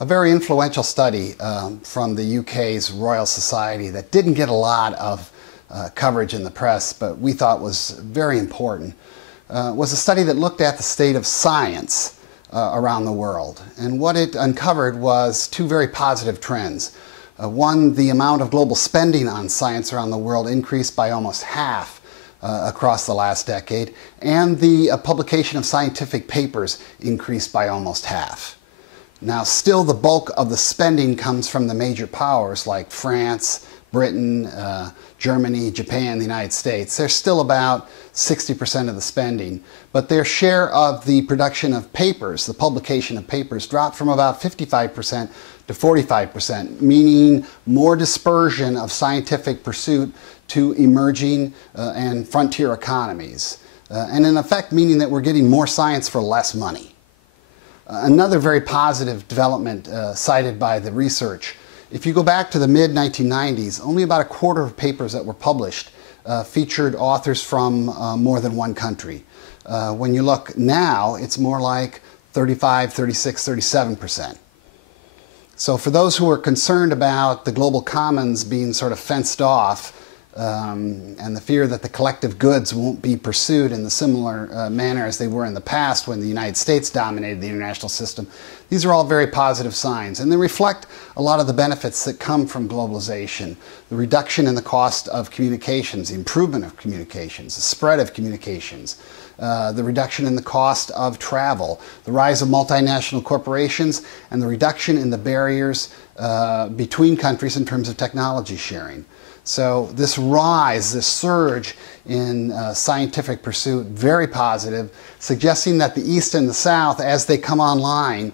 A very influential study from the UK's Royal Society that didn't get a lot of coverage in the press, but we thought was very important, was a study that looked at the state of science around the world. And what it uncovered was two very positive trends. One, the amount of global spending on science around the world increased by almost half across the last decade, and the publication of scientific papers increased by almost half. Now, still the bulk of the spending comes from the major powers like France, Britain, Germany, Japan, the United States. They're still about 60% of the spending, but their share of the production of papers, the publication of papers, dropped from about 55% to 45%, meaning more dispersion of scientific pursuit to emerging and frontier economies. And in effect, meaning that we're getting more science for less money. Another very positive development cited by the research, if you go back to the mid-1990s, only about a quarter of papers that were published featured authors from more than one country. When you look now, it's more like 35, 36, 37%. So for those who are concerned about the global commons being sort of fenced off, and the fear that the collective goods won't be pursued in the similar manner as they were in the past when the United States dominated the international system, these are all very positive signs, and they reflect a lot of the benefits that come from globalization. The reduction in the cost of communications, the improvement of communications, the spread of communications, the reduction in the cost of travel, the rise of multinational corporations, and the reduction in the barriers between countries in terms of technology sharing. So this rise, this surge in scientific pursuit, very positive, suggesting that the East and the South, as they come online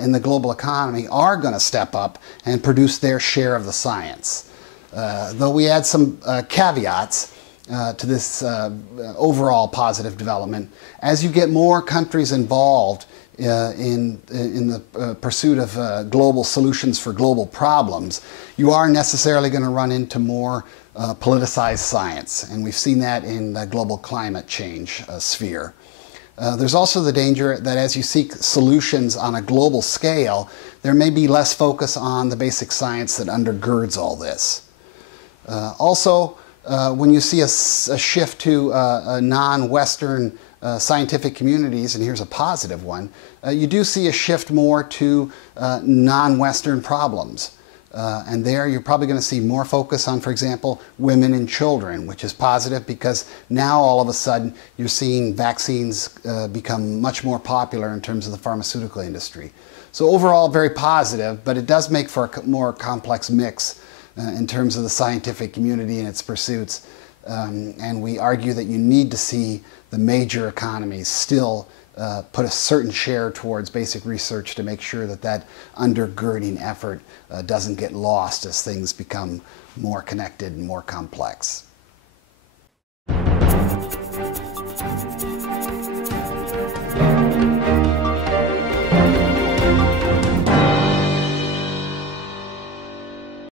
in the global economy, are going to step up and produce their share of the science. Though we add some caveats to this overall positive development, as you get more countries involved in the pursuit of global solutions for global problems, you are necessarily going to run into more politicized science, and we've seen that in the global climate change sphere. There's also the danger that as you seek solutions on a global scale, there may be less focus on the basic science that undergirds all this. Also, when you see a shift to non-Western scientific communities, and here's a positive one, you do see a shift more to non-Western problems. And there you're probably going to see more focus on, for example, women and children, which is positive because now all of a sudden you're seeing vaccines become much more popular in terms of the pharmaceutical industry. So overall, very positive, but it does make for a more complex mix in terms of the scientific community and its pursuits. And we argue that you need to see the major economies still put a certain share towards basic research to make sure that that undergirding effort doesn't get lost as things become more connected and more complex.